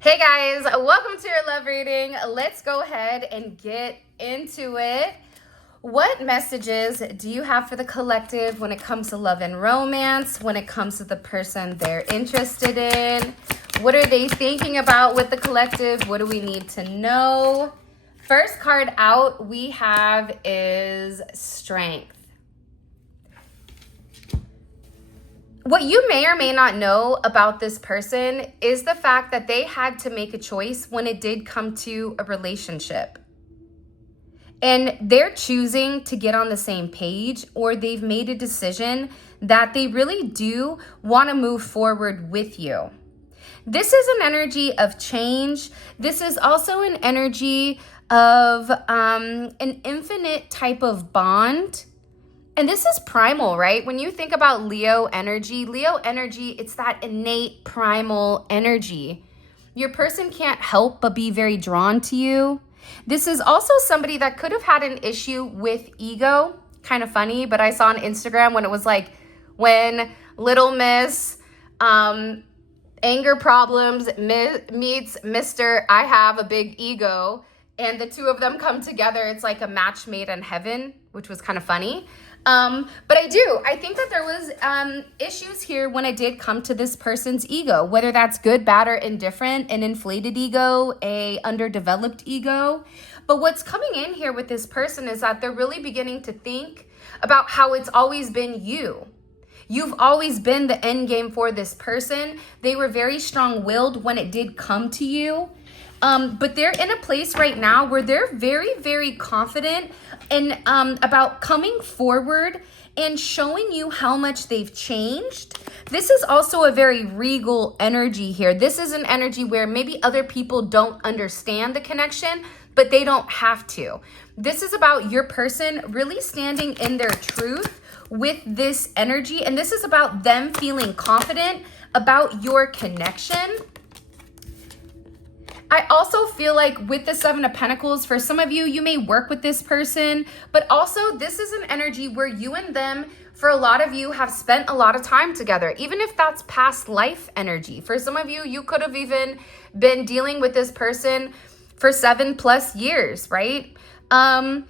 Hey guys, welcome to your love reading. Let's go ahead and get into it. What messages do you have for the collective when it comes to love and romance, when it comes to the person they're interested in? What are they thinking about with the collective? What do we need to know? First card out we have is Strength. What you may or may not know about this person is the fact that they had to make a choice when it did come to a relationship. And they're choosing to get on the same page, or they've made a decision that they really do want to move forward with you. This is an energy of change. This is also an energy of an infinite type of bond. And this is primal, right? When you think about Leo energy, it's that innate primal energy. Your person can't help but be very drawn to you. This is also somebody that could have had an issue with ego. Kind of funny, but I saw on Instagram when it was like, when Little Miss anger problems meets Mr. I have a big ego, and the two of them come together. It's like a match made in heaven, which was kind of funny. But I think that there was issues here when it did come to this person's ego, whether that's good, bad, or indifferent, an inflated ego, a underdeveloped ego. But what's coming in here with this person is that they're really beginning to think about how it's always been you. You've always been the end game for this person. They were very strong-willed when it did come to you. But they're in a place right now where they're very, very confident and about coming forward and showing you how much they've changed. This is also a very regal energy here. This is an energy where maybe other people don't understand the connection, but they don't have to. This is about your person really standing in their truth with this energy. And this is about them feeling confident about your connection. I also feel like with the Seven of Pentacles, for some of you, you may work with this person, but also this is an energy where you and them, for a lot of you, have spent a lot of time together, even if that's past life energy. For some of you, you could have even been dealing with this person for 7+ years, right? But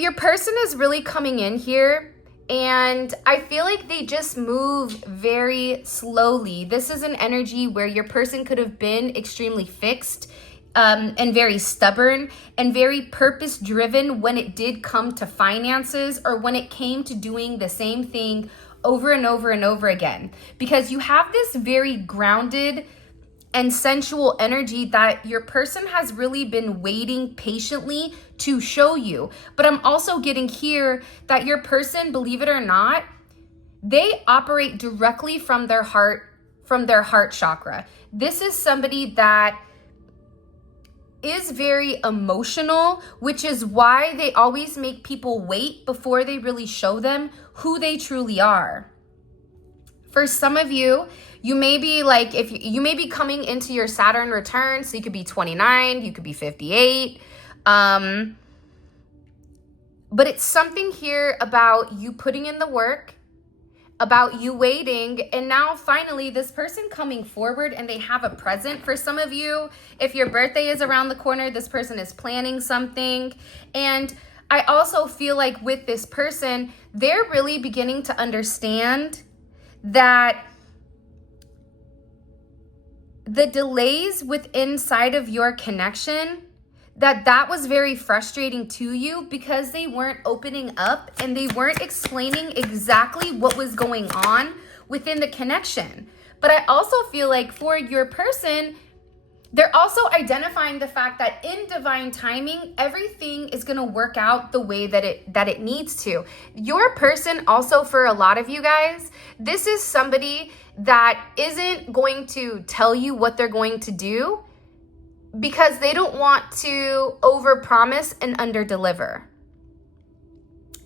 your person is really coming in here, and I feel like they just move very slowly. This is an energy where your person could have been extremely fixed and very stubborn and very purpose-driven when it did come to finances, or when it came to doing the same thing over and over and over again. Because you have this very grounded and sensual energy that your person has really been waiting patiently to show you. But I'm also getting here that your person, believe it or not, they operate directly from their heart chakra. This is somebody that is very emotional, which is why they always make people wait before they really show them who they truly are. For some of you, you may be like, if you may be coming into your Saturn return, so you could be 29, you could be 58. But it's something here about you putting in the work, about you waiting, and now finally this person coming forward and they have a present. For some of you, if your birthday is around the corner, this person is planning something. And I also feel like with this person, they're really beginning to understand that the delays inside of your connection, that was very frustrating to you because they weren't opening up and they weren't explaining exactly what was going on within the connection. But I also feel like for your person, they're also identifying the fact that in divine timing, everything is going to work out the way that it needs to. Your person also, for a lot of you guys, this is somebody that isn't going to tell you what they're going to do because they don't want to overpromise and underdeliver.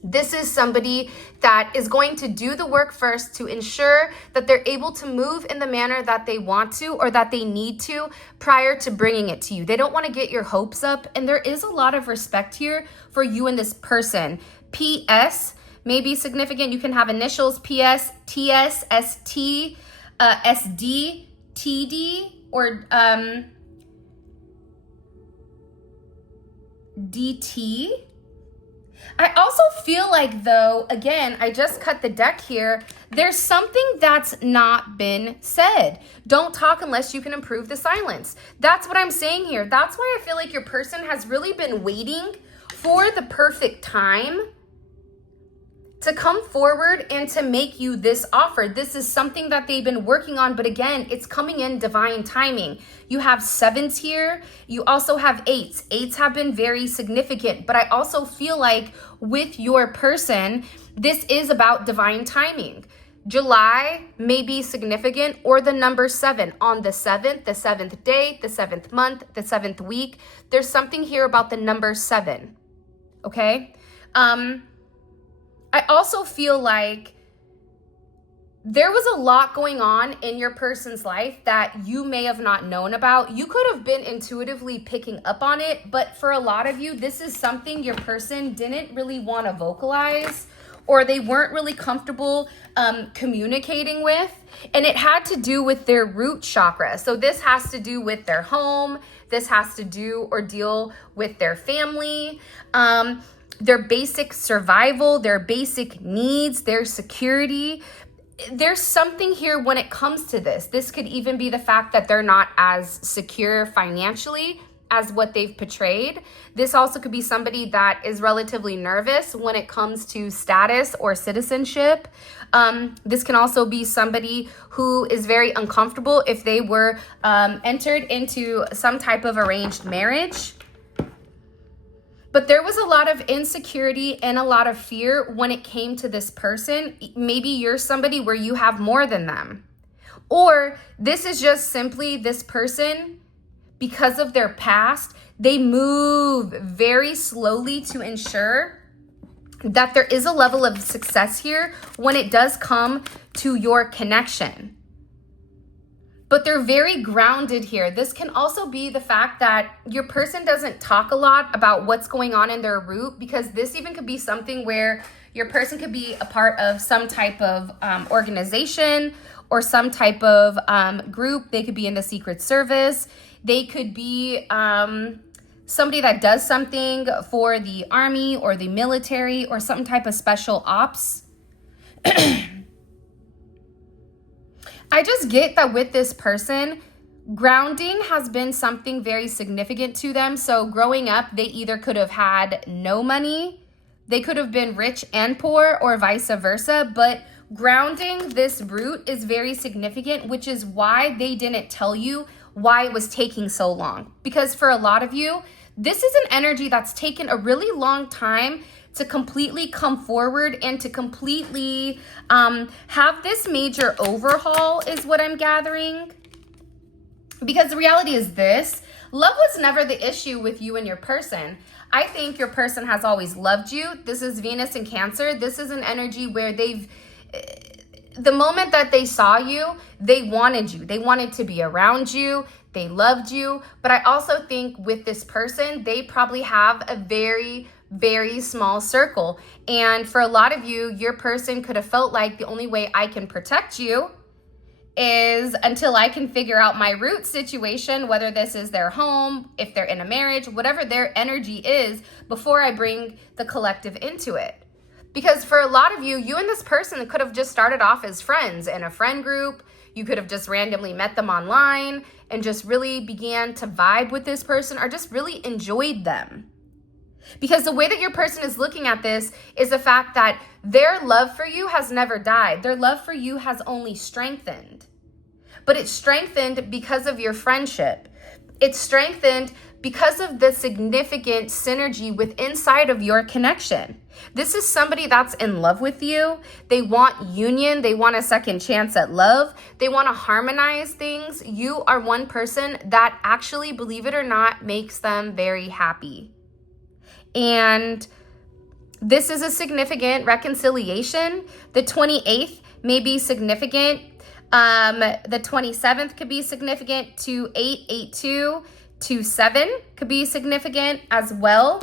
This is somebody that is going to do the work first to ensure that they're able to move in the manner that they want to or that they need to prior to bringing it to you. They don't want to get your hopes up, and there is a lot of respect here for you and this person. PS may be significant. You can have initials PS, TS, ST, SD, TD or DT. I also feel like, though, again, I just cut the deck here, there's something that's not been said. Don't talk unless you can improve the silence. That's what I'm saying here. That's why I feel like your person has really been waiting for the perfect time to come forward and to make you this offer. This is something that they've been working on, but again, it's coming in divine timing. You have 7s here. You also have 8s. 8s have been very significant, but I also feel like with your person, this is about divine timing. July may be significant, or the number 7 on the 7th day, the 7th month, the 7th week. There's something here about the number 7, okay? I also feel like there was a lot going on in your person's life that you may have not known about. You could have been intuitively picking up on it, but for a lot of you, this is something your person didn't really want to vocalize, or they weren't really comfortable communicating with. And it had to do with their root chakra. So this has to do with their home. This has to do or deal with their family. Their basic survival, their basic needs, their security. There's something here when it comes to this. This could even be the fact that they're not as secure financially as what they've portrayed. This also could be somebody that is relatively nervous when it comes to status or citizenship. This can also be somebody who is very uncomfortable if they were entered into some type of arranged marriage. But there was a lot of insecurity and a lot of fear when it came to this person. Maybe you're somebody where you have more than them. Or this is just simply this person, because of their past, they move very slowly to ensure that there is a level of success here when it does come to your connection. But they're very grounded here. This can also be the fact that your person doesn't talk a lot about what's going on in their root, because this even could be something where your person could be a part of some type of organization or some type of group. They could be in the Secret Service. They could be somebody that does something for the army or the military or some type of special ops. I just get that with this person, grounding has been something very significant to them. So growing up, they either could have had no money, they could have been rich and poor, or vice versa. But grounding this root is very significant, which is why they didn't tell you why it was taking so long. Because for a lot of you, this is an energy that's taken a really long time to completely come forward and to completely have this major overhaul is what I'm gathering. Because the reality is this, love was never the issue with you and your person. I think your person has always loved you. This is Venus in Cancer. This is an energy where the moment that they saw you, they wanted you. They wanted to be around you. They loved you. But I also think with this person, they probably have a very, very small circle. And for a lot of you, your person could have felt like the only way I can protect you is until I can figure out my root situation, whether this is their home, if they're in a marriage, whatever their energy is, before I bring the collective into it. Because for a lot of you, you and this person could have just started off as friends in a friend group. You could have just randomly met them online and just really began to vibe with this person or just really enjoyed them. Because the way that your person is looking at this is the fact that their love for you has never died. Their love for you has only strengthened. But it's strengthened because of your friendship. It's strengthened because of the significant synergy with inside of your connection. This is somebody that's in love with you. They want union. They want a second chance at love. They want to harmonize things. You are one person that actually, believe it or not, makes them very happy. And this is a significant reconciliation. The 28th may be significant. The 27th could be significant. 2882 27 could be significant as well.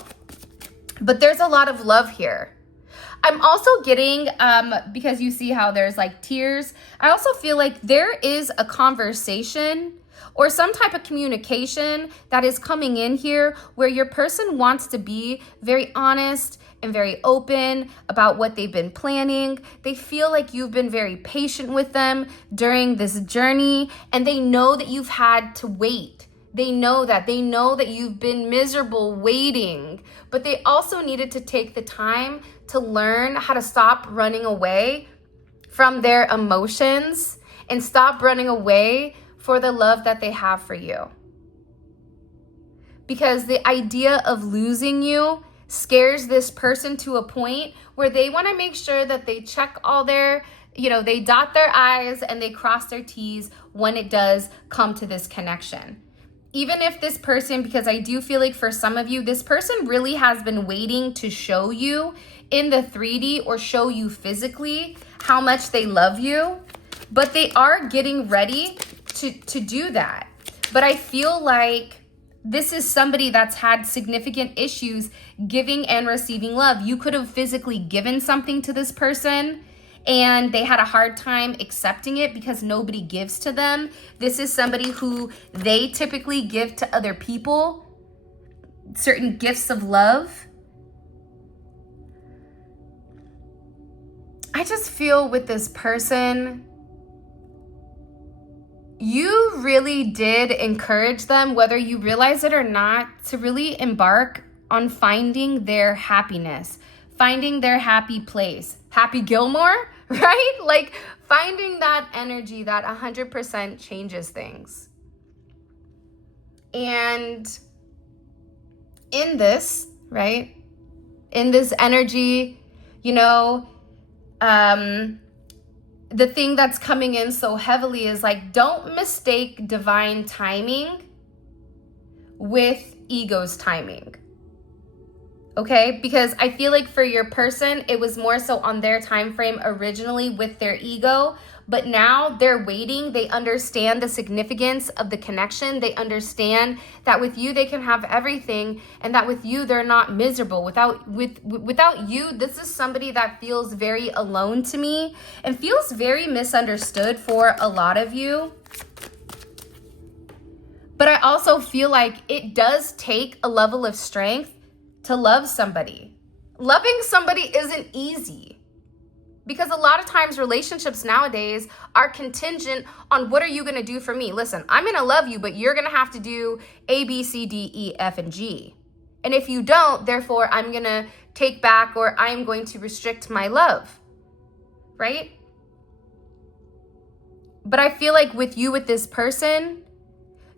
But there's a lot of love here. I'm also getting, because you see how there's like tears, I also feel like there is a conversation or some type of communication that is coming in here where your person wants to be very honest and very open about what they've been planning. They feel like you've been very patient with them during this journey, and they know that you've had to wait. They know that you've been miserable waiting, but they also needed to take the time to learn how to stop running away from their emotions and stop running away for the love that they have for you. Because the idea of losing you scares this person to a point where they want to make sure that they check all their, they dot their I's and they cross their T's when it does come to this connection. Even if this person, because I do feel like for some of you, this person really has been waiting to show you in the 3D or show you physically how much they love you, but they are getting ready to do that. But I feel like this is somebody that's had significant issues giving and receiving love. You could have physically given something to this person and they had a hard time accepting it because nobody gives to them. This is somebody who they typically give to other people, certain gifts of love. I just feel with this person, you really did encourage them, whether you realize it or not, to really embark on finding their happiness, finding their happy place. Happy Gilmore, right? Like finding that energy that 100% changes things. And in this, right? In this energy, the thing that's coming in so heavily is like, don't mistake divine timing with ego's timing. Okay? Because I feel like for your person, it was more so on their time frame originally with their ego, but now they're waiting. They understand the significance of the connection. They understand that with you, they can have everything, and that with you, they're not miserable. Without you, this is somebody that feels very alone to me and feels very misunderstood for a lot of you. But I also feel like it does take a level of strength to love somebody. Loving somebody isn't easy. Because a lot of times relationships nowadays are contingent on what are you going to do for me? Listen, I'm going to love you, but you're going to have to do A, B, C, D, E, F, and G. And if you don't, therefore, I'm going to take back or I'm going to restrict my love, right? But I feel like with this person,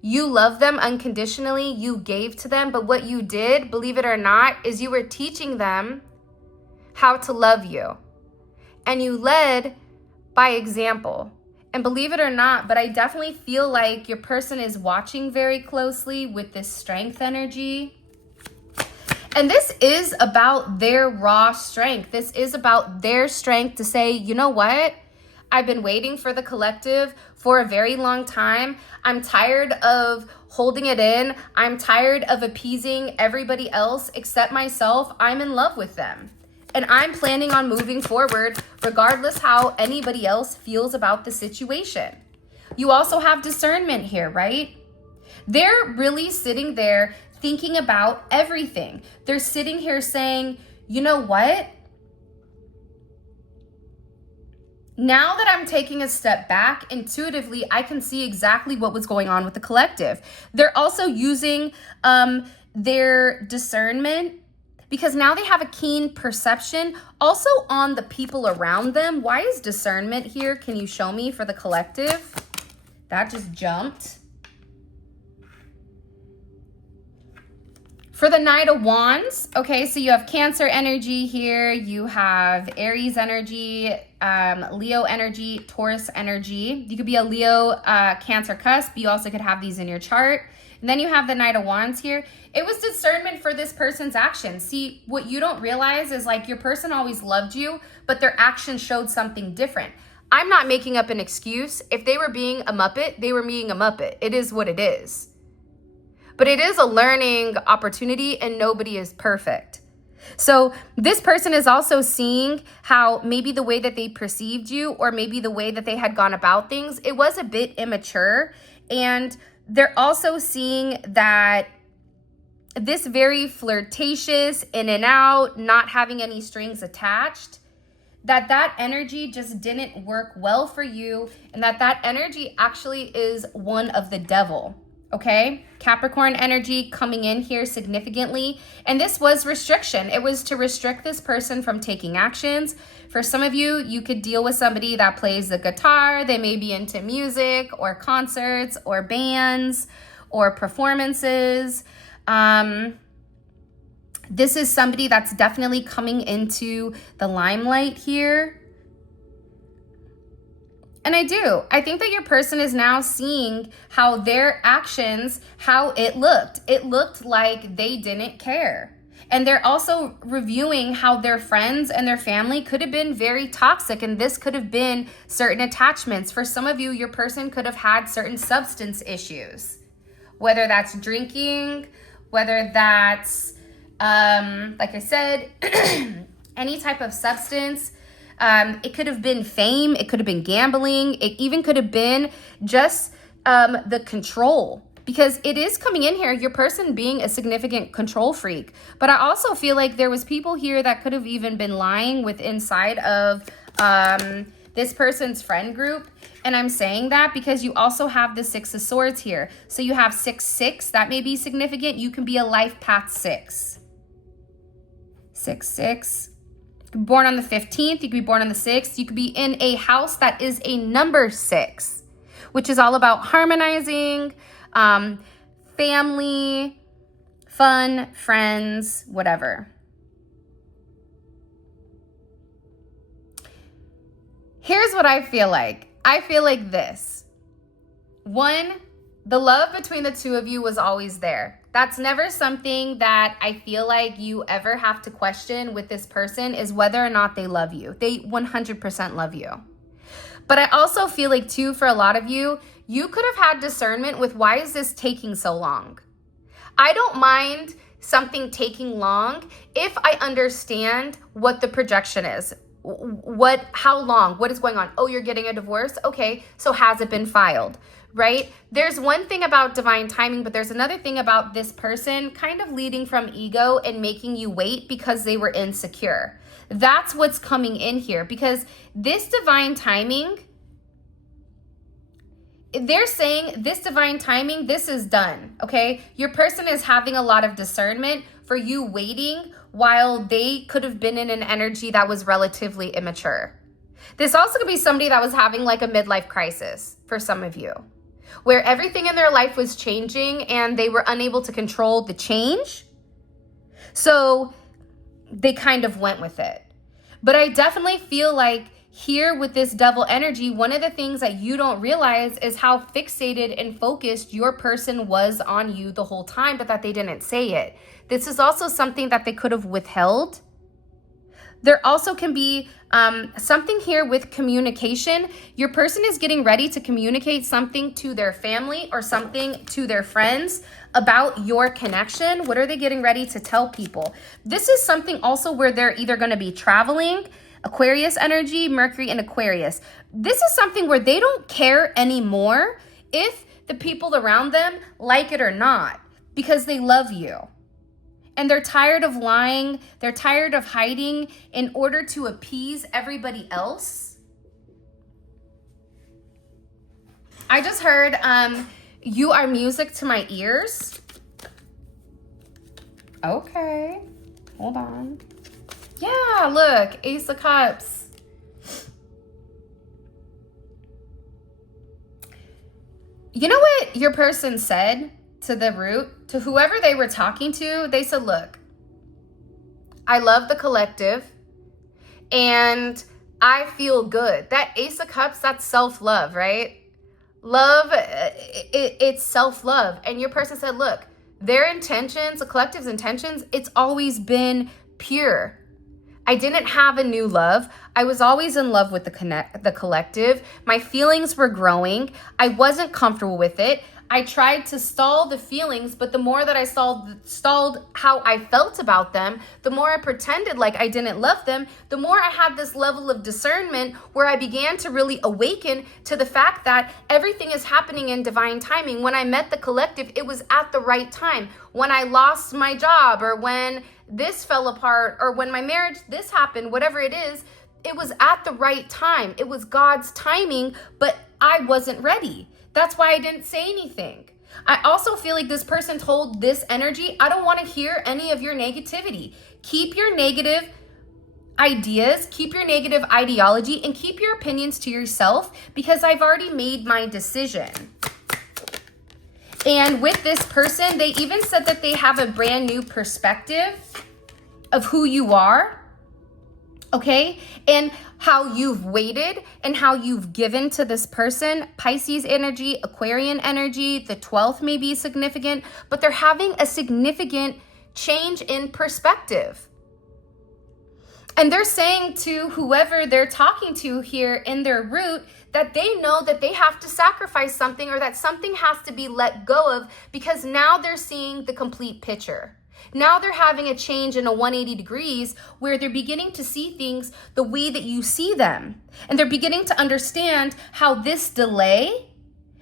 you love them unconditionally. You gave to them. But what you did, believe it or not, is you were teaching them how to love you. And you led by example. And believe it or not, but I definitely feel like your person is watching very closely with this strength energy. And this is about their raw strength. This is about their strength to say, you know what? I've been waiting for the collective for a very long time. I'm tired of holding it in. I'm tired of appeasing everybody else except myself. I'm in love with them. And I'm planning on moving forward regardless how anybody else feels about the situation. You also have discernment here, right? They're really sitting there thinking about everything. They're sitting here saying, you know what? Now that I'm taking a step back, intuitively, I can see exactly what was going on with the collective. They're also using their discernment because now they have a keen perception also on the people around them. Why is discernment here? Can you show me for the collective? That just jumped. For the Knight of Wands, okay, so you have Cancer energy here, you have Aries energy, Leo energy, Taurus energy. You could be a Leo, Cancer cusp. You also could have these in your chart. And then you have the Knight of Wands here. It was discernment for this person's actions. See, what you don't realize is like your person always loved you, but their actions showed something different. I'm not making up an excuse. If they were being a Muppet, they were being a Muppet. It is what it is. But it is a learning opportunity and nobody is perfect. So this person is also seeing how maybe the way that they perceived you, or maybe the way that they had gone about things, it was a bit immature. And they're also seeing that this very flirtatious, in and out, not having any strings attached, that energy just didn't work well for you, and that energy actually is one of the devil. Okay, Capricorn energy coming in here significantly. And this was restriction. It was to restrict this person from taking actions. For some of you, you could deal with somebody that plays the guitar. They may be into music or concerts or bands or performances. This is somebody that's definitely coming into the limelight here. And I think that your person is now seeing how their actions, how it looked. It looked like they didn't care. And they're also reviewing how their friends and their family could have been very toxic. And this could have been certain attachments. For some of you, your person could have had certain substance issues, whether that's drinking, whether that's, like I said, any type of substance. It could have been fame. It could have been gambling. It even could have been just the control, because it is coming in here, your person being a significant control freak. But I also feel like there was people here that could have even been lying with inside of this person's friend group. And I'm saying that because you also have the 6 of Swords here. So you have 6-6. That may be significant. You can be a life path 6. 6-6. You could be born on the 15th. You could be born on the 6th. You could be in a house that is a number 6, which is all about harmonizing, family, fun, friends, whatever. Here's what I feel like. I feel like this. 1, the love between the two of you was always there. That's never something that I feel like you ever have to question with this person, is whether or not they love you. They 100% love you. But I also feel like too, for a lot of you, you could have had discernment with, why is this taking so long? I don't mind something taking long if I understand what the projection is. How long, what is going on? Oh, you're getting a divorce? Okay, so has it been filed, right? There's one thing about divine timing, but there's another thing about this person kind of leading from ego and making you wait because they were insecure. That's what's coming in here, because this divine timing, they're saying this divine timing, this is done, okay? Your person is having a lot of discernment for you waiting while they could have been in an energy that was relatively immature. This also could be somebody that was having like a midlife crisis for some of you, where everything in their life was changing and they were unable to control the change. So they kind of went with it. But I definitely feel like here with this devil energy, one of the things that you don't realize is how fixated and focused your person was on you the whole time, but that they didn't say it. This is also something that they could have withheld. There also can be something here with communication. Your person is getting ready to communicate something to their family or something to their friends about your connection. What are they getting ready to tell people? This is something also where they're either going to be traveling. Aquarius energy, Mercury in Aquarius. This is something where they don't care anymore if the people around them like it or not, because they love you. And they're tired of lying. They're tired of hiding in order to appease everybody else. I just heard, you are music to my ears. Okay, hold on. Yeah, look, Ace of Cups. You know what your person said to the root, to whoever they were talking to? They said, look, I love the collective and I feel good. That Ace of Cups, that's self-love, right? Love, it's self-love. And your person said, look, their intentions, the collective's intentions, it's always been pure. I didn't have a new love. I was always in love with the collective. My feelings were growing. I wasn't comfortable with it. I tried to stall the feelings, but the more that I stalled how I felt about them, the more I pretended like I didn't love them, the more I had this level of discernment where I began to really awaken to the fact that everything is happening in divine timing. When I met the collective, it was at the right time. When I lost my job, or when this fell apart, or when my marriage, this happened, whatever it is, it was at the right time. It was God's timing, but I wasn't ready. That's why I didn't say anything. I also feel like this person told this energy, I don't want to hear any of your negativity. Keep your negative ideas, keep your negative ideology, and keep your opinions to yourself, because I've already made my decision. And with this person, they even said that they have a brand new perspective of who you are. Okay, and how you've waited and how you've given to this person. Pisces energy, Aquarian energy, the 12th may be significant, but they're having a significant change in perspective. And they're saying to whoever they're talking to here in their root that they know that they have to sacrifice something, or that something has to be let go of, because now they're seeing the complete picture. Now they're having a change in a 180 degrees where they're beginning to see things the way that you see them. And they're beginning to understand how this delay,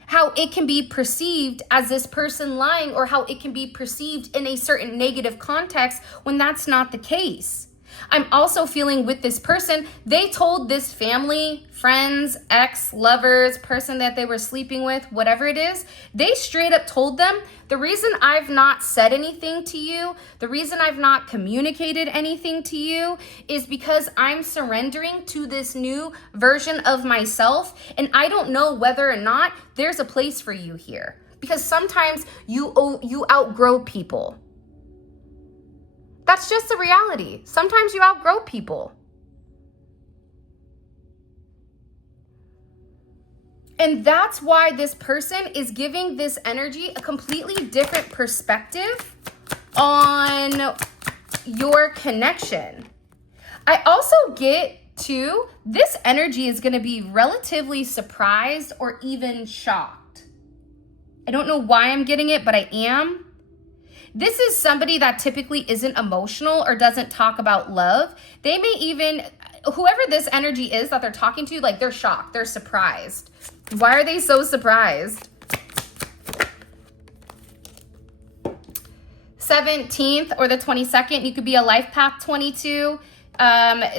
how it can be perceived as this person lying, or how it can be perceived in a certain negative context when that's not the case. I'm also feeling with this person, they told this family, friends, ex, lovers, person that they were sleeping with, whatever it is, they straight up told them, the reason I've not said anything to you, the reason I've not communicated anything to you is because I'm surrendering to this new version of myself, and I don't know whether or not there's a place for you here. Because sometimes you outgrow people. That's just the reality. Sometimes you outgrow people. And that's why this person is giving this energy a completely different perspective on your connection. I also get to this energy is going to be relatively surprised or even shocked. I don't know why I'm getting it, but I am. This is somebody that typically isn't emotional or doesn't talk about love. They may even, whoever this energy is that they're talking to, like they're shocked, they're surprised. Why are they so surprised? 17th or the 22nd, you could be a life path 22.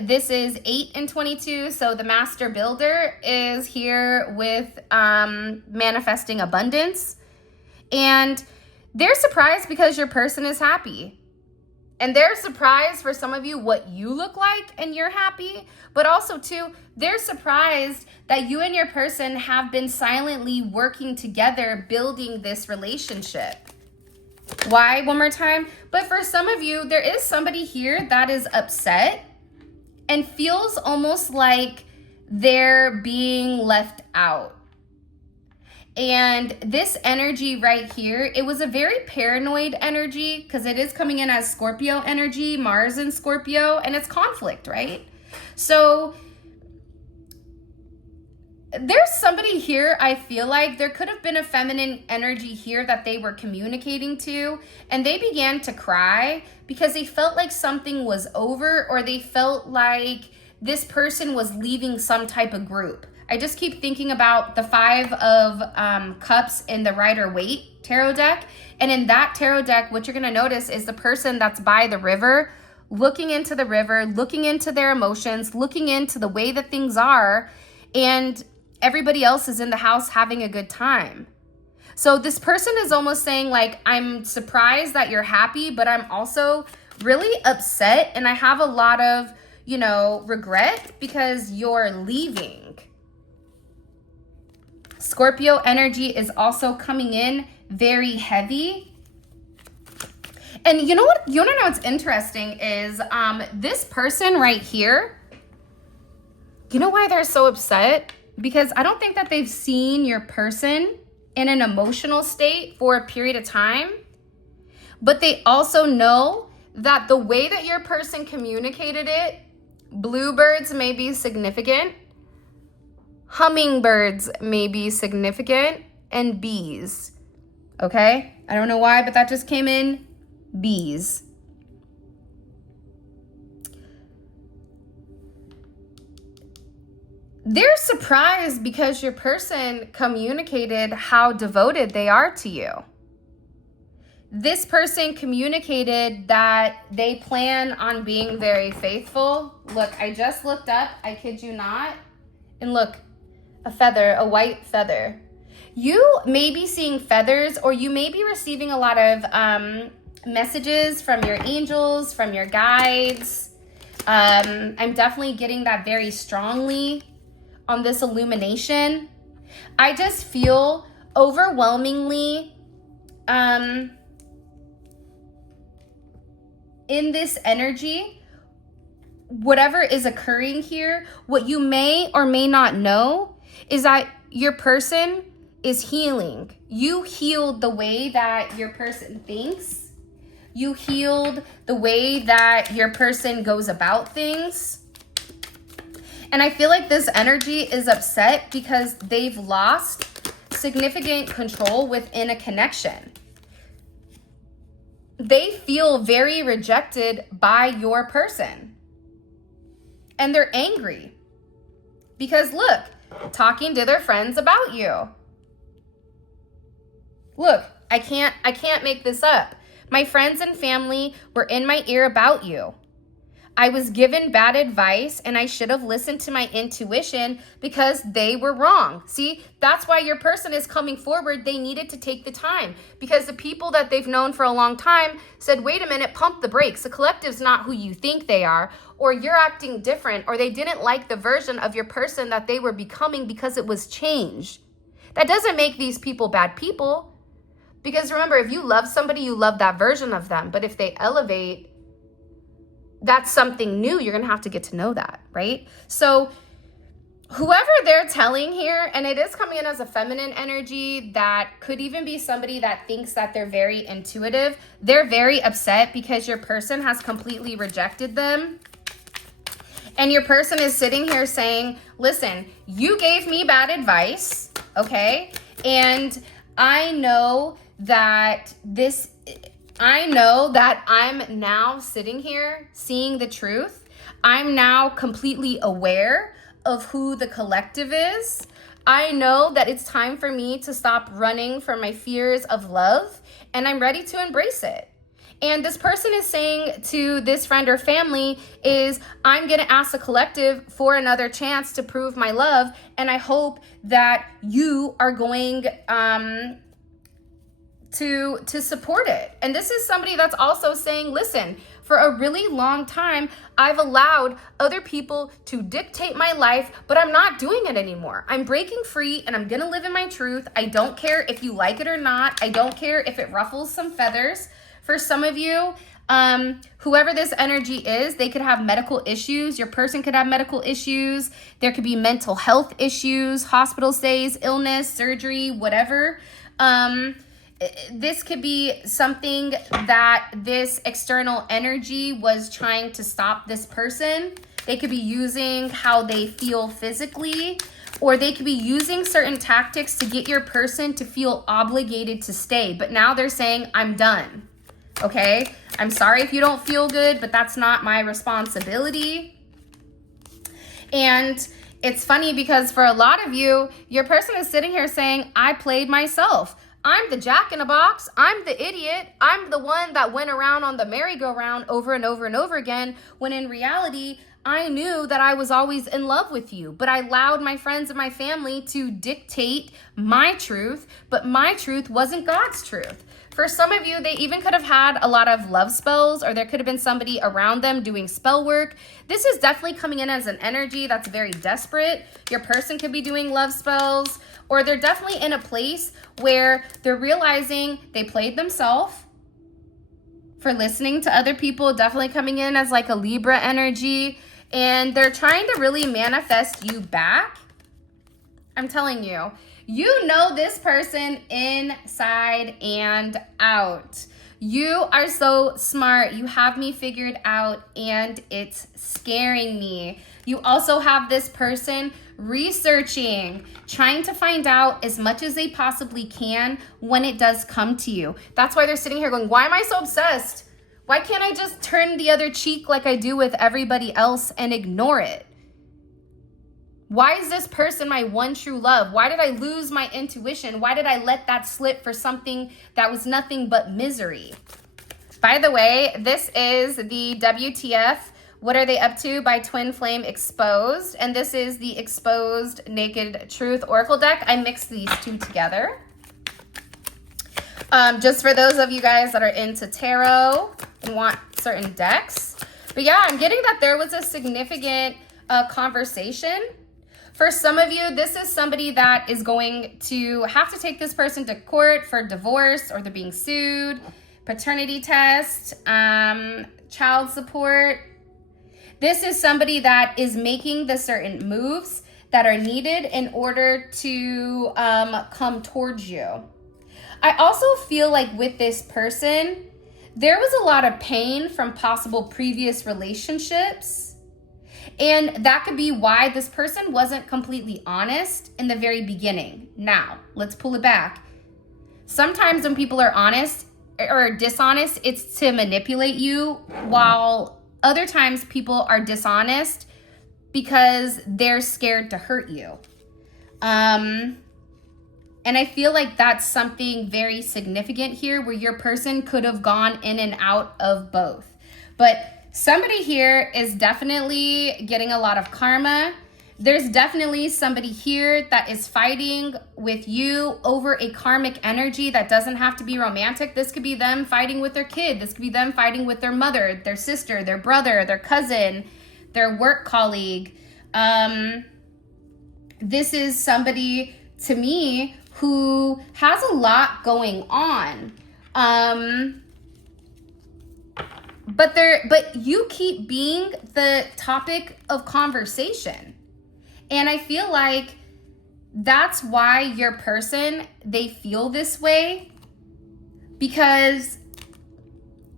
This is 8 and 22. So the master builder is here with manifesting abundance. And they're surprised because your person is happy. And they're surprised for some of you what you look like and you're happy. But also too, they're surprised that you and your person have been silently working together, building this relationship. Why? One more time. But for some of you, there is somebody here that is upset and feels almost like they're being left out. And this energy right here, it was a very paranoid energy because it is coming in as Scorpio energy, Mars in Scorpio, and it's conflict, right? So there's somebody here, I feel like there could have been a feminine energy here that they were communicating to, and they began to cry because they felt like something was over, or they felt like this person was leaving some type of group. I just keep thinking about the 5 of Cups in the Rider-Waite tarot deck. And in that tarot deck, what you're going to notice is the person that's by the river, looking into the river, looking into their emotions, looking into the way that things are, and everybody else is in the house having a good time. So this person is almost saying like, I'm surprised that you're happy, but I'm also really upset. And I have a lot of, regret because you're leaving. Scorpio energy is also coming in very heavy. And you know what? You want to know what's interesting is this person right here, you know why they're so upset? Because I don't think that they've seen your person in an emotional state for a period of time. But they also know that the way that your person communicated it, bluebirds may be significant. Hummingbirds may be significant, and bees. Okay? I don't know why, but that just came in. Bees. They're surprised because your person communicated how devoted they are to you. This person communicated that they plan on being very faithful. Look, I just looked up, I kid you not. And look, a feather, a white feather. You may be seeing feathers, or you may be receiving a lot of messages from your angels, from your guides. I'm definitely getting that very strongly on this illumination. I just feel overwhelmingly in this energy, whatever is occurring here, what you may or may not know is that your person is healing. You healed the way that your person thinks. You healed the way that your person goes about things. And I feel like this energy is upset because they've lost significant control within a connection. They feel very rejected by your person. And they're angry because look, talking to their friends about you. Look, I can't make this up. My friends and family were in my ear about you. I was given bad advice and I should have listened to my intuition because they were wrong. See, that's why your person is coming forward. They needed to take the time because the people that they've known for a long time said, wait a minute, pump the brakes. The collective's not who you think they are, or you're acting different, or they didn't like the version of your person that they were becoming because it was changed. That doesn't make these people bad people. Because remember, if you love somebody, you love that version of them. But if they elevate, that's something new. You're going to have to get to know that, right? So whoever they're telling here, and it is coming in as a feminine energy, that could even be somebody that thinks that they're very intuitive. They're very upset because your person has completely rejected them. And your person is sitting here saying, listen, you gave me bad advice, okay? And I know that I'm now sitting here seeing the truth. I'm now completely aware of who the collective is. I know that it's time for me to stop running from my fears of love, and I'm ready to embrace it. And this person is saying to this friend or family is, I'm going to ask the collective for another chance to prove my love, and I hope that you are going to support it. And this is somebody that's also saying, listen, for a really long time, I've allowed other people to dictate my life, but I'm not doing it anymore. I'm breaking free and I'm gonna live in my truth. I don't care if you like it or not. I don't care if it ruffles some feathers. For some of you, whoever this energy is, they could have medical issues. Your person could have medical issues. There could be mental health issues, hospital stays, illness, surgery, whatever. This could be something that this external energy was trying to stop this person. They could be using how they feel physically, or they could be using certain tactics to get your person to feel obligated to stay. But now they're saying, I'm done. Okay? I'm sorry if you don't feel good, but that's not my responsibility. And it's funny because for a lot of you, your person is sitting here saying, I played myself. I'm the jack in a box. I'm the idiot. I'm the one that went around on the merry-go-round over and over and over again, when in reality, I knew that I was always in love with you, but I allowed my friends and my family to dictate my truth, but my truth wasn't God's truth. For some of you, they even could have had a lot of love spells, or there could have been somebody around them doing spell work. This is definitely coming in as an energy that's very desperate. Your person could be doing love spells, or they're definitely in a place where they're realizing they played themselves for listening to other people, definitely coming in as like a Libra energy, and they're trying to really manifest you back. I'm telling you, you know this person inside and out. You are so smart. You have me figured out and it's scaring me. You also have this person researching, trying to find out as much as they possibly can when it does come to you. That's why they're sitting here going, why am I so obsessed? Why can't I just turn the other cheek like I do with everybody else and ignore it? Why is this person my one true love? Why did I lose my intuition? Why did I let that slip for something that was nothing but misery? By the way, this is the WTF, What Are They Up To by Twin Flame Exposed. And this is the Exposed Naked Truth Oracle deck. I mixed these two together. Just for those of you guys that are into tarot and want certain decks. But yeah, I'm getting that there was a significant conversation. For some of you, this is somebody that is going to have to take this person to court for divorce, or they're being sued, paternity test, child support. This is somebody that is making the certain moves that are needed in order to come towards you. I also feel like with this person, there was a lot of pain from possible previous relationships. And that could be why this person wasn't completely honest in the very beginning. Now, let's pull it back. Sometimes when people are honest or dishonest, it's to manipulate you, while other times people are dishonest because they're scared to hurt you. And I feel like that's something very significant here, where your person could have gone in and out of both. But somebody here is definitely getting a lot of karma. There's definitely somebody here that is fighting with you over a karmic energy that doesn't have to be romantic. This could be them fighting with their kid. This could be them fighting with their mother, their sister, their brother, their cousin, their work colleague. This is somebody, to me, who has a lot going on. But you keep being the topic of conversation. And I feel like that's why your person, they feel this way, because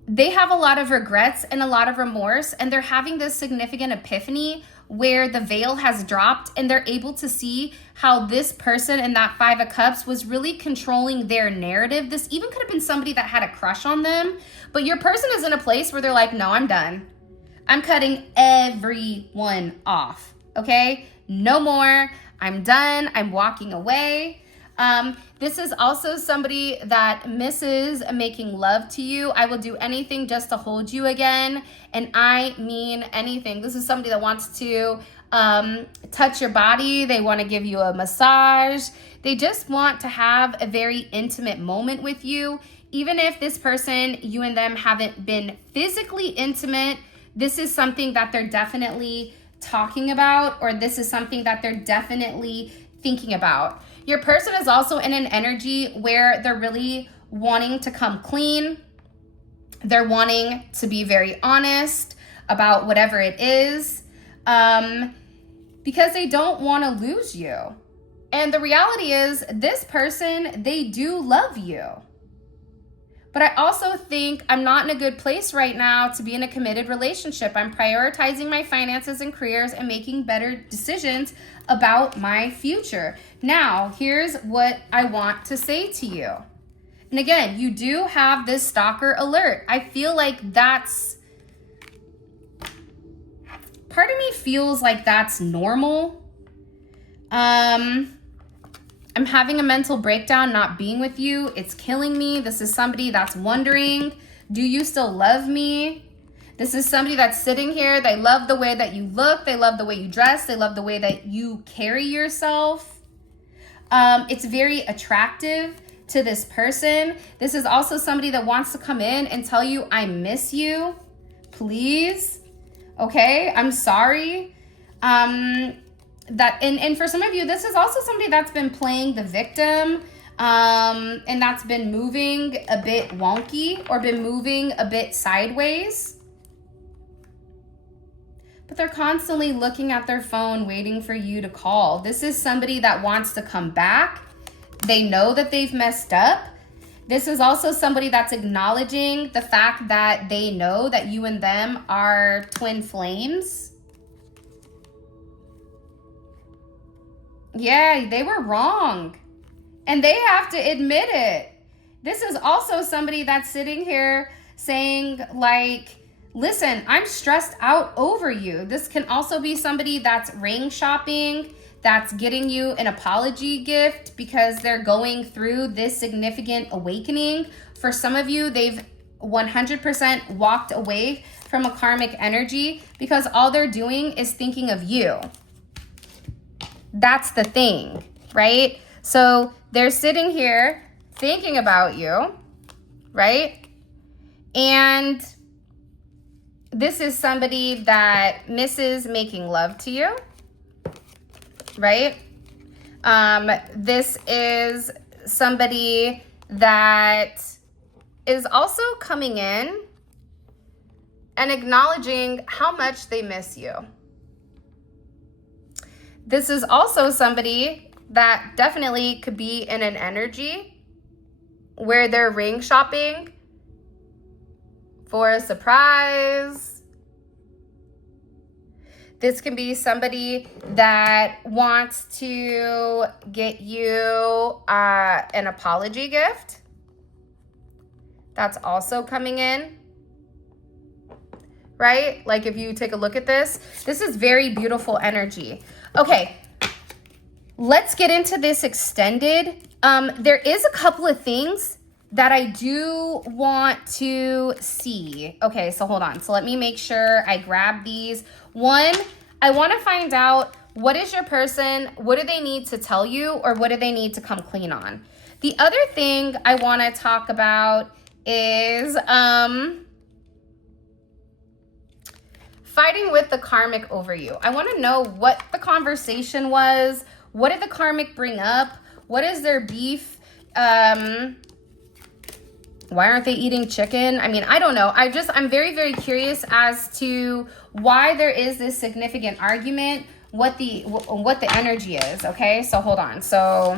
they have a lot of regrets and a lot of remorse, and they're having this significant epiphany where the veil has dropped and they're able to see how this person in that Five of Cups was really controlling their narrative. This even could have been somebody that had a crush on them, but your person is in a place where they're like, no, I'm done. I'm cutting everyone off, okay? No more. I'm done. I'm walking away. This is also somebody that misses making love to you. I will do anything just to hold you again. And I mean anything. This is somebody that wants to touch your body. They want to give you a massage. They just want to have a very intimate moment with you. Even if this person, you and them haven't been physically intimate, this is something that they're definitely talking about, or this is something that they're definitely thinking about. Your person is also in an energy where they're really wanting to come clean. They're wanting to be very honest about whatever it is, because they don't want to lose you. And the reality is, this person, they do love you. But I also think I'm not in a good place right now to be in a committed relationship. I'm prioritizing my finances and careers and making better decisions about my future. Now, here's what I want to say to you. And again, you do have this stalker alert. I feel like that's, part of me feels like that's normal. I'm having a mental breakdown not being with you. It's killing me. This is somebody that's wondering, do you still love me? This is somebody that's sitting here. They love the way that you look. They love the way you dress. They love the way that you carry yourself. It's very attractive to this person. This is also somebody that wants to come in and tell you, I miss you. Please. Okay, I'm sorry. And for some of you, this is also somebody that's been playing the victim, and that's been moving a bit wonky or been moving a bit sideways. But they're constantly looking at their phone, waiting for you to call. This is somebody that wants to come back. They know that they've messed up, This is also somebody that's acknowledging the fact that they know that you and them are twin flames. Yeah, they were wrong. And they have to admit it. This is also somebody that's sitting here saying like, listen, I'm stressed out over you. This can also be somebody that's ring shopping, that's getting you an apology gift because they're going through this significant awakening. For some of you, they've 100% walked away from a karmic energy because all they're doing is thinking of you. That's the thing, right? So they're sitting here thinking about you, right? And this is somebody that misses making love to you, right? This is somebody that is also coming in and acknowledging how much they miss you. This is also somebody that definitely could be in an energy where they're ring shopping for a surprise. This can be somebody that wants to get you an apology gift. That's also coming in, right? Like if you take a look at this is very beautiful energy. Okay, let's get into this extended. There is a couple of things that I do want to see. Okay, so hold on. So let me make sure I grab these. One, I want to find out, what is your person? What do they need to tell you, or what do they need to come clean on? The other thing I want to talk about is fighting with the karmic over you. I want to know what the conversation was. What did the karmic bring up? What is their beef? Why aren't they eating chicken? I mean, I don't know. I'm very, very curious as to why there is this significant argument, what the energy is, okay? So hold on. So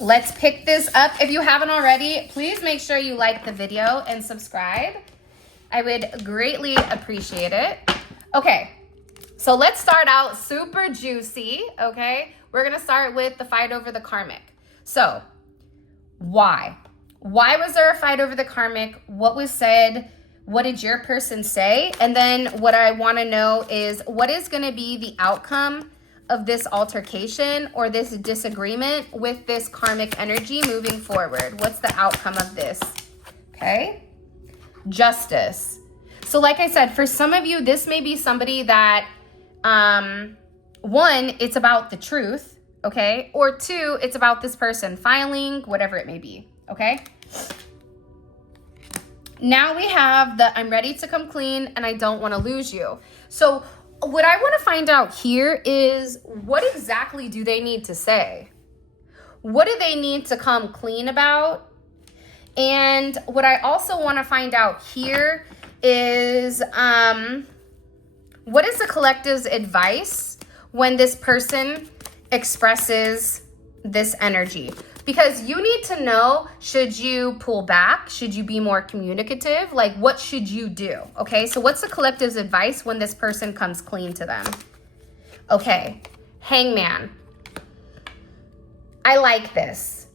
let's pick this up. If you haven't already, please make sure you like the video and subscribe. I would greatly appreciate it. Okay, so let's start out super juicy, okay? We're gonna start with the fight over the karmic. So, why? Why was there a fight over the karmic? What was said? What did your person say? And then what I want to know is, what is going to be the outcome of this altercation or this disagreement with this karmic energy moving forward? What's the outcome of this? Okay. Justice. So like I said, for some of you, this may be somebody that, one, it's about the truth, okay? Or two, it's about this person filing, whatever it may be. Okay. Now we have the I'm ready to come clean and I don't want to lose you. So what I want to find out here is, what exactly do they need to say? What do they need to come clean about? And what I also want to find out here is what is the collective's advice when this person expresses this energy? Because you need to know, should you pull back? Should you be more communicative? Like, what should you do? Okay, so what's the collective's advice when this person comes clean to them? Okay, Hangman. I like this.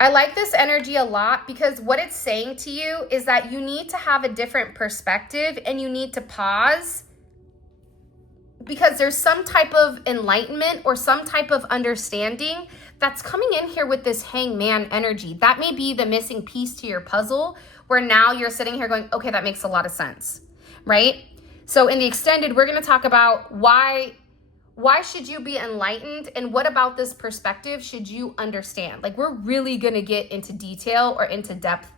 I like this energy a lot because what it's saying to you is that you need to have a different perspective and you need to pause, because there's some type of enlightenment or some type of understanding that's coming in here with this Hangman energy. That may be the missing piece to your puzzle, where now you're sitting here going, okay, that makes a lot of sense, right? So in the extended, we're going to talk about why should you be enlightened, and what about this perspective should you understand? Like, we're really going to get into detail or into depth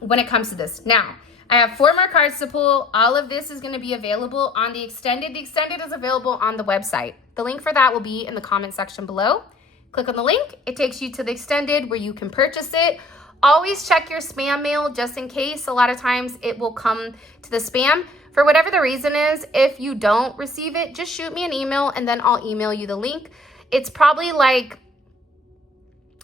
when it comes to this. Now, I have 4 more cards to pull. All of this is going to be available on the extended. The extended is available on the website. The link for that will be in the comment section below. Click on the link. It takes you to the extended where you can purchase it. Always check your spam mail just in case. A lot of times it will come to the spam. For whatever the reason is, if you don't receive it, just shoot me an email and then I'll email you the link. It's probably like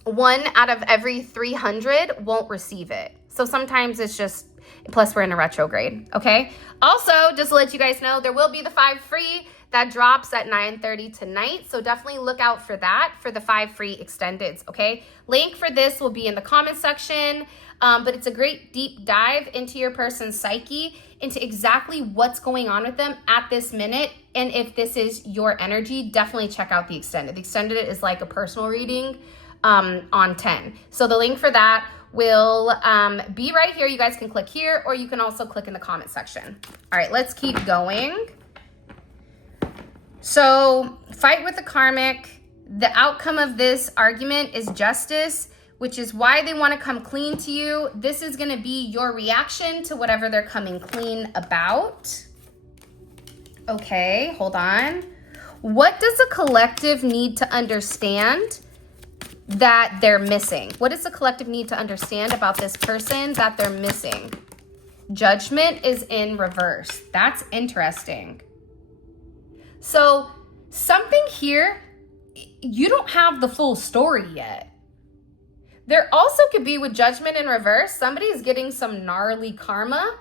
1 out of every 300 won't receive it. So sometimes it's just, plus we're in a retrograde, okay? Also, just to let you guys know, there will be the 5 free that drops at 9:30 tonight. So definitely look out for that, for the 5 free extendeds, okay? Link for this will be in the comment section. But it's a great deep dive into your person's psyche, into exactly what's going on with them at this minute. And if this is your energy, definitely check out the extended. The extended is like a personal reading on 10. So the link for that will be right here. You guys can click here, or you can also click in the comment section. All right, let's keep going. So fight with the karmic. The outcome of this argument is justice, which is why they want to come clean to you. This is going to be your reaction to whatever they're coming clean about. Okay, hold on. What does a collective need to understand that they're missing? What does the collective need to understand about this person that they're missing? Judgment is in reverse. That's interesting. So something here, you don't have the full story yet. There also could be, with judgment in reverse, somebody's getting some gnarly karma.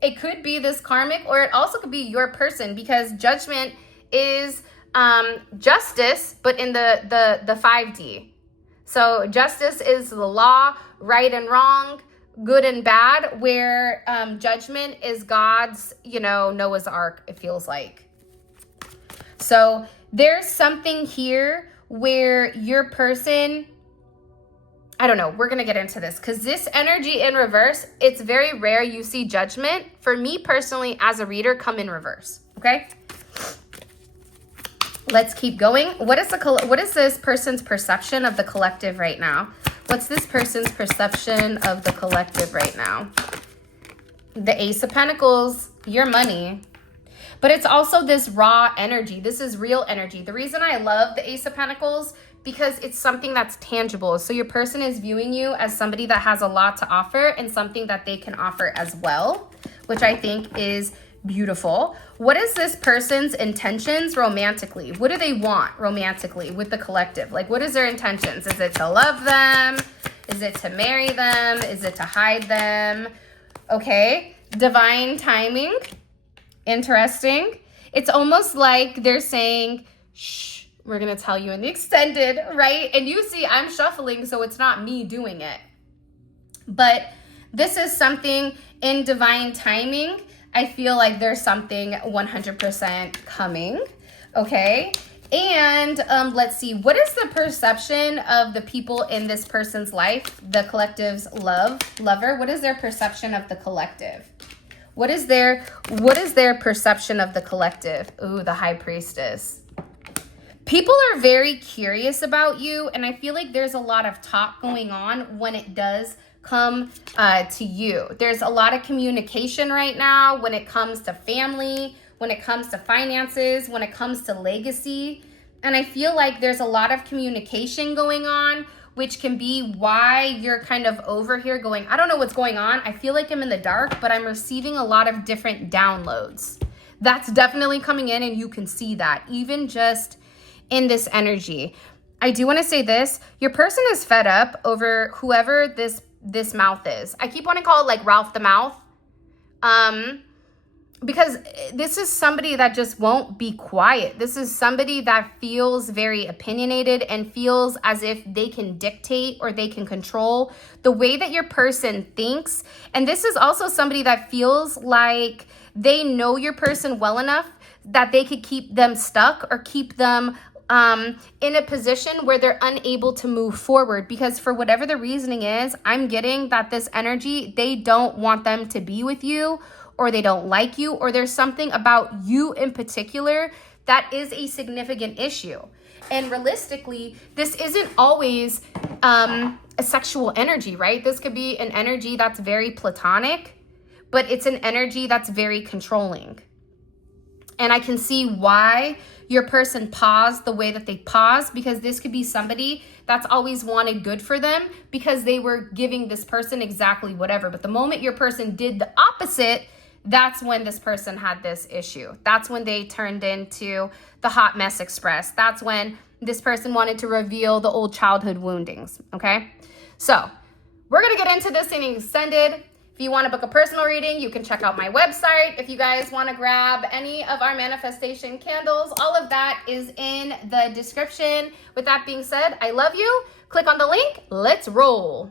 It could be this karmic, or it also could be your person, because judgment is justice, but in the 5D. So justice is the law, right and wrong, good and bad, where judgment is God's, Noah's Ark, it feels like. So there's something here where your person, I don't know, we're going to get into this, because this energy in reverse, it's very rare you see judgment, for me personally as a reader, come in reverse, okay? Let's keep going. What is this person's perception of the collective right now? What's this person's perception of the collective right now? The Ace of Pentacles, your money. But it's also this raw energy. This is real energy. The reason I love the Ace of Pentacles, because it's something that's tangible. So your person is viewing you as somebody that has a lot to offer, and something that they can offer as well, which I think is beautiful. What is this person's intentions romantically? What do they want romantically with the collective? Like, what is their intentions? Is it to love them? Is it to marry them? Is it to hide them? Okay, divine timing. Interesting. It's almost like they're saying, shh, we're going to tell you in the extended, right? And you see, I'm shuffling, so it's not me doing it. But this is something in divine timing. I feel like there's something 100% coming, okay? And let's see, what is the perception of the people in this person's life, the collective's lover? What is their perception of the collective? What is their perception of the collective? Ooh, the High Priestess. People are very curious about you, and I feel like there's a lot of talk going on when it does come to you. There's a lot of communication right now when it comes to family, when it comes to finances, when it comes to legacy. And I feel like there's a lot of communication going on, which can be why you're kind of over here going, I don't know what's going on. I feel like I'm in the dark, but I'm receiving a lot of different downloads. That's definitely coming in, and you can see that even just in this energy. I do want to say this. Your person is fed up over whoever this mouth is. I keep wanting to call it like Ralph the Mouth. Because this is somebody that just won't be quiet. This is somebody that feels very opinionated and feels as if they can dictate or they can control the way that your person thinks. And this is also somebody that feels like they know your person well enough that they could keep them stuck or keep them in a position where they're unable to move forward, because for whatever the reasoning is, I'm getting that this energy, they don't want them to be with you, or they don't like you, or there's something about you in particular that is a significant issue. And realistically, this isn't always a sexual energy, right? This could be an energy that's very platonic, but it's an energy that's very controlling. And I can see why your person paused the way that they paused, because this could be somebody that's always wanted good for them because they were giving this person exactly whatever. But the moment your person did the opposite, that's when this person had this issue. That's when they turned into the hot mess express. That's when this person wanted to reveal the old childhood woundings, okay? So we're gonna get into this in extended. If you want to book a personal reading, you can check out my website. If you guys want to grab any of our manifestation candles, all of that is in the description. With that being said, I love you. Click on the link. Let's roll.